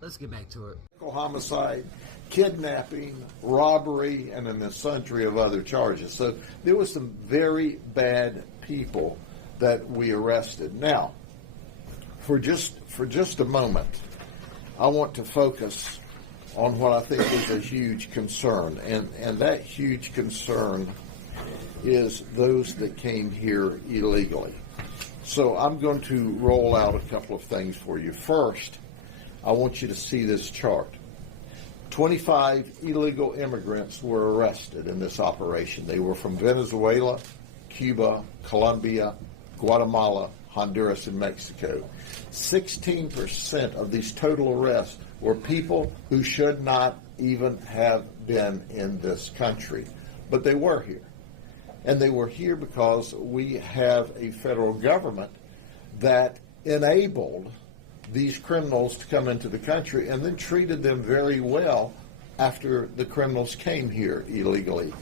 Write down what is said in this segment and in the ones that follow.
Let's get back to it. Homicide, kidnapping, robbery, and an sundry of other charges. So there was some very bad people that we arrested. Now, for just a moment, I want to focus on what I think is a huge concern, and that huge concern is those that came here illegally. So I'm going to roll out a couple of things for you. First, I want you to see this chart. 25 illegal immigrants were arrested in this operation. They were from Venezuela, Cuba, Colombia, Guatemala, Honduras, and Mexico. 16% of these total arrests were people who should not even have been in this country, but they were here. And they were here because we have a federal government that enabled these criminals to come into the country and then treated them very well after the criminals came here illegally.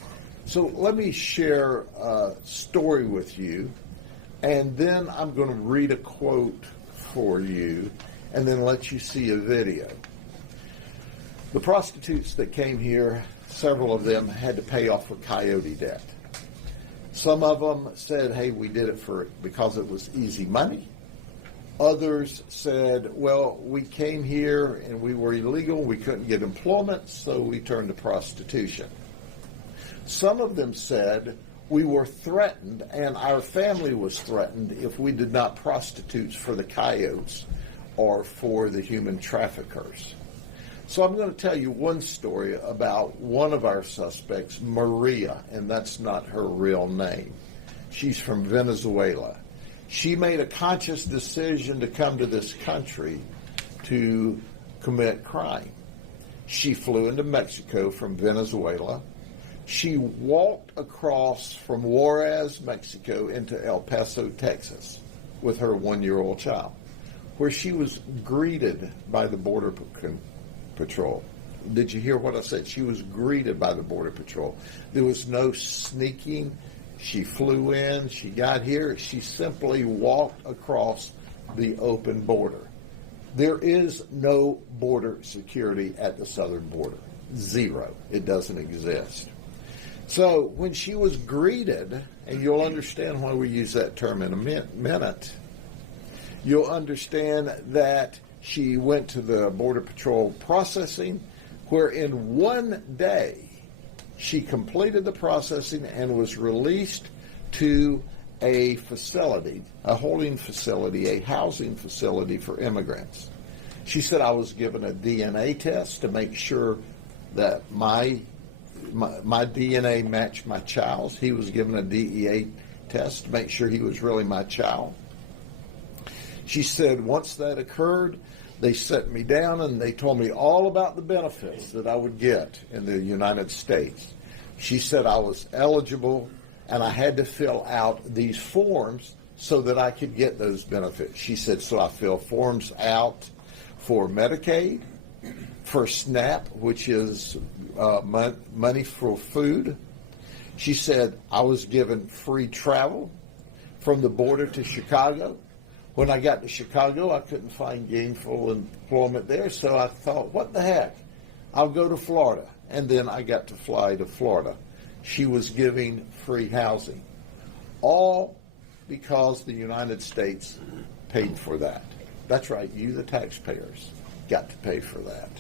So let me share a story with you, and then I'm going to read a quote for you and then let you see a video. The prostitutes that came here, several of them had to pay off a coyote debt. Some of them said, hey, we did it because it was easy money. Others said, well, we came here and we were illegal, we couldn't get employment, so we turned to prostitution. Some of them said, we were threatened and our family was threatened if we did not prostitute for the coyotes or for the human traffickers. So I'm going to tell you one story about one of our suspects, Maria, and that's not her real name. She's from Venezuela. She made a conscious decision to come to this country to commit crime. She flew into Mexico from Venezuela. She walked across from Juarez, Mexico, into El Paso, Texas, with her one-year-old child, where she was greeted by the Border Patrol. Did you hear what I said? She was greeted by the Border Patrol. There was no sneaking. She flew in, she got here, she simply walked across the open border. There is no border security at the southern border. Zero. It doesn't exist. So when she was greeted, and you'll understand why we use that term in a minute, you'll understand that she went to the Border Patrol processing, where in one day she completed the processing and was released to a facility, a holding facility, a housing facility for immigrants. She said, I was given a DNA test to make sure that my DNA matched my child's. He was given a DEA test to make sure he was really my child. She said, once that occurred, they set me down and they told me all about the benefits that I would get in the United States. She said I was eligible and I had to fill out these forms so that I could get those benefits. She said, so I fill forms out for Medicaid, for SNAP, which is money for food. She said I was given free travel from the border to Chicago. When I got to Chicago, I couldn't find gainful employment there, so I thought, what the heck? I'll go to Florida. And then I got to fly to Florida. She was giving free housing. All because the United States paid for that. That's right, you, the taxpayers, got to pay for that.